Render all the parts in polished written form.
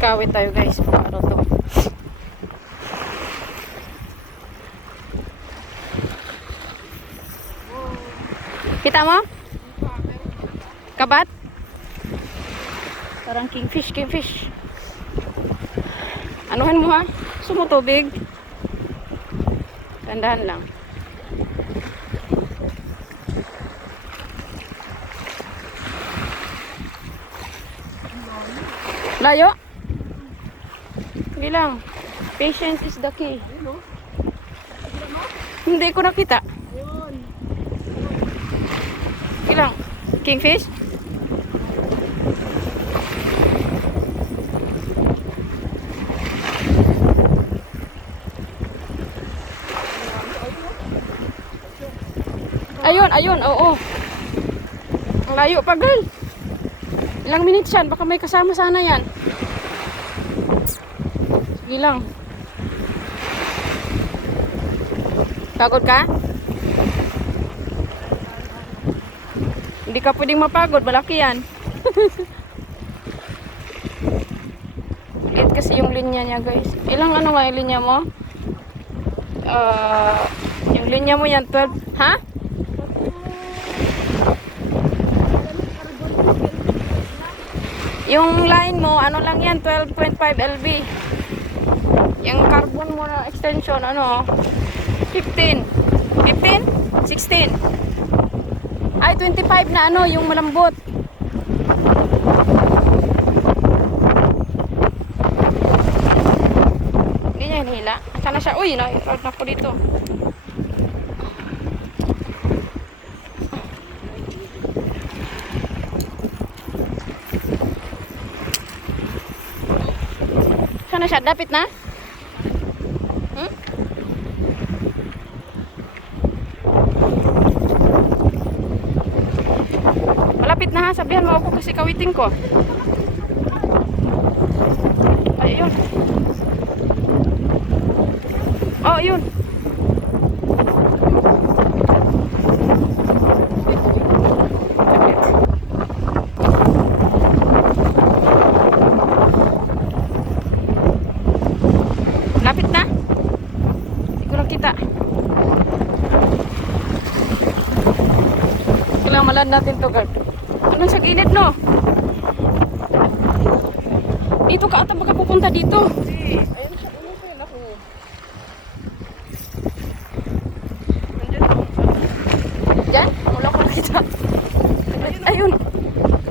Kawit tayo guys. Paano to? Kita mo? Kabat? Parang kingfish, kingfish. Anuhan mo ha? Sumutubig. Tandahan lang. Layo? Hindi lang. Patience is the key. Hindi ko nakita. Ilang? Kingfish? Ayun, ayun, oo. Ang layo pa, girl. Ilang minutes yan? Baka may kasama sana yan. Sige lang. Pagod ka? Hindi ka pwedeng mapagod. Malaki yan. Liit kasi yung linya niya, guys. Ilang ano nga yung linya mo? Yung linya mo yan, 12. Ha? Yung line mo, ano lang yan, 12.5 LB. Yung carbon mo na extension, ano, 15. 15? 16. Ay, 25 na ano, yung malambot. Hindi niya hinihila. Sana siya, uy, na-road na po dito. Sana siya, dapit na? Hmm? Malapit na ha, sabihan mo ako kasi kawiting ko. Ay, yun. Oh, yun. Lapit na. Hindi ko lang kita. Kailangan malan natin to, guard. Ano sa gilid, no? Dito ka ata baka pupunta dito. Ayun siya, ano siya, naku. Diyan? Wala ko nakita. Ayun.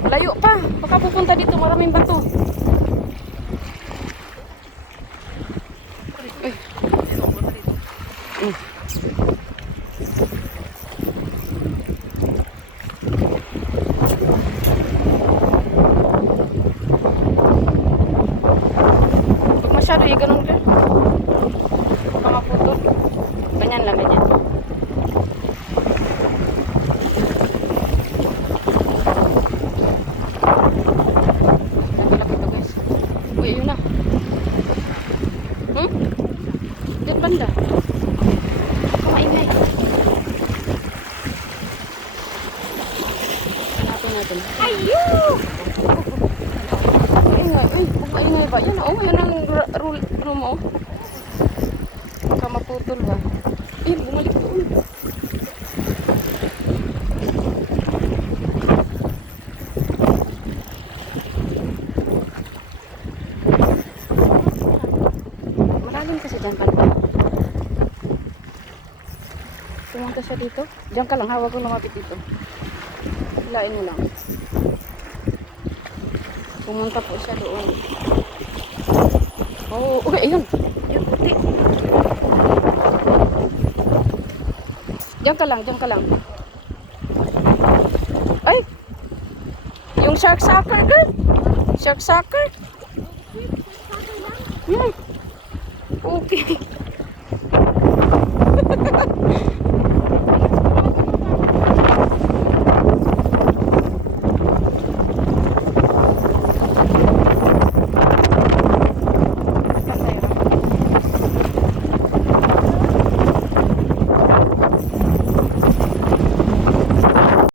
Layo pa. Baka pupunta dito. Maraming bato. Uy. Huwag masyado yung ganun ka. Baka maputol. Ganyan lang, ganyan. Naglalapit to, guys. Uy, yun na. Hmm? Diyan banda. Kumaingay. Hanapin natin. Ayun! Kumaingay. Uy, kumaingay ba? Yan, oh, yun ang room, oh. Baka maputol ba? Eh, bumalik doon. Malalim kasi dyan banda. Pumunta siya dito. Diyan ka lang, hawag ko lumapit dito. Hilain mo lang. Pumunta po siya doon. Oh, okay, ayun. Ayun, puti. Diyan ka lang, diyan ka lang. Ay! Yung shark sucker, girl. Shark sucker. Hmm. Okay.